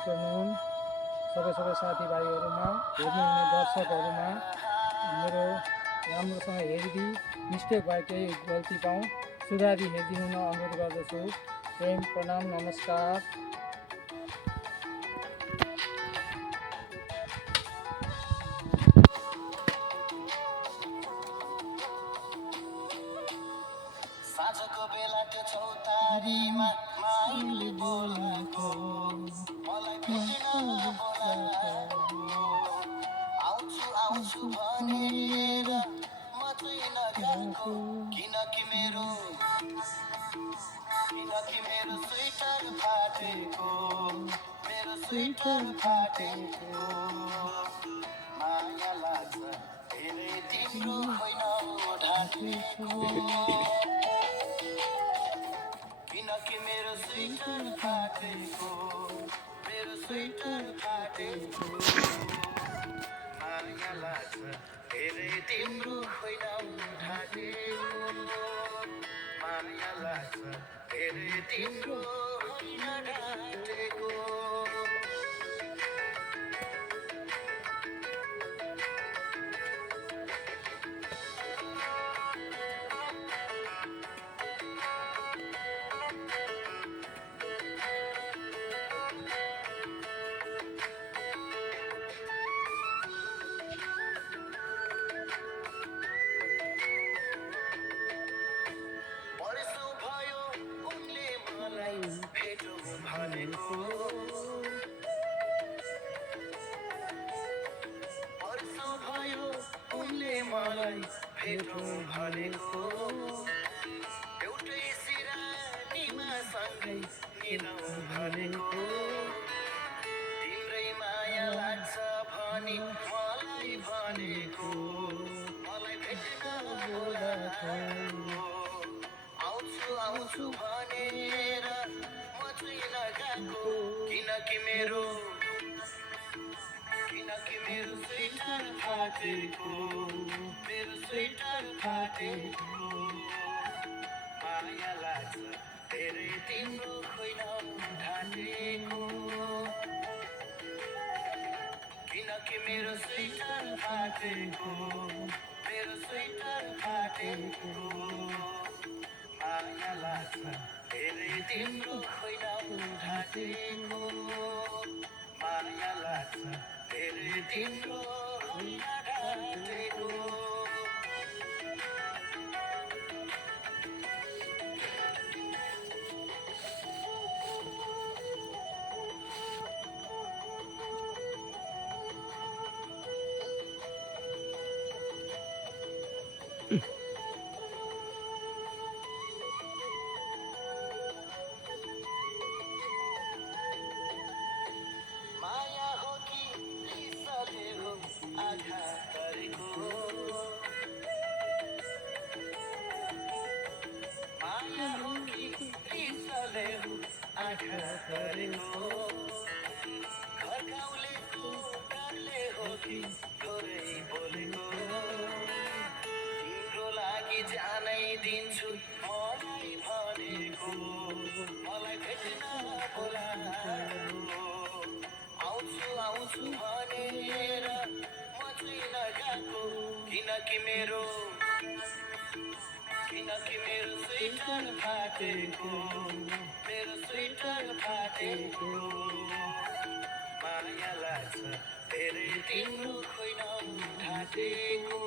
Afternoon सबै साथीभाइहरूमा, हेर्नुहुने दर्शकहरूमा मेरो राम्रोसँग हेरिदिई मिस्टेक भयो केही गल्ती पाऊँ सुधारी हेरिदिनु न अनुरोध गर्दछु। प्रेम प्रणाम नमस्कार। साँझको बेला त्यो चौतारीमा माइली बोलाको, मलाई भेट्न बोलाको, आउँछु आउँछु भनेर म चाहिँ नगएको, किनकि मेरो स्वेटर फाटेको, मेरो स्वेटर फाटेको। माया लाग्छ धेरै तिम्रो होइन ढाकेको, किनकि मेरो स्वेटर फाटेको, मेरो स्वेटर फाटेको। माया लाग्छ धेरै तिम्रो होइन ढाकेको, माया लाग्छ धेरै तिम्रो होइन ढाकेको। वर्षौं भयो उनले मलाई भेटौँ भनेको, वर्षौं भयो उनले मलाई भेटौँ भनेको, एउटै सिरानीमा सँगै निदाउँ भनेको। तिम्रै माया लाग्छ भनी मलाई भनेको, मलाई भेट्न बोलाको, आउँछु आउँछु भनेर म चाहिँ नगएको, किनकि मेरो स्वेटर फाटेको, मेरो स्वेटर फाटेको। माया लाग्छ धेरै तिम्रो होइन ढाकेको, किनकि मेरो स्वेटर फाटेको, मेरो स्वेटर फाटेको। माया लाग्छ धेरै तिम्रो होइन ढाकेको, माया लाग्छ धेरै तिम्रो होइन ढाकेको। माया हो कि रिसले हो आघात गरेको, माया हो कि रिसले हो आघात गरेको। घर गाउँलेको डरले हो कि थोरै बोलेको, तिम्रो लागि जानै दिन्छु मलाई भनेको, मलाई भेट्न बोलाको, आउँछु आउँछु भनेर म चाहिँ नगएको, किनकि मेरो स्वेटर फाटेको, मेरो स्वेटर फाटेको। माया लाग्छ धेरै तिम्रो होइन ढाकेको,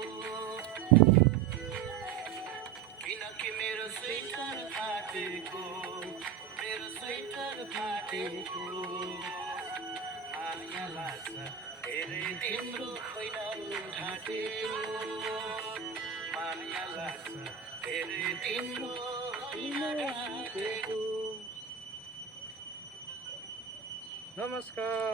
किनकि मेरो स्वेटर फाटेको, मेरो स्वेटर फाटेको। माया लाग्छ धेरै तिम्रो होइन ढाकेको, माया लाग्छ धेरै तिम्रो होइन ढाकेको। नमस्कार।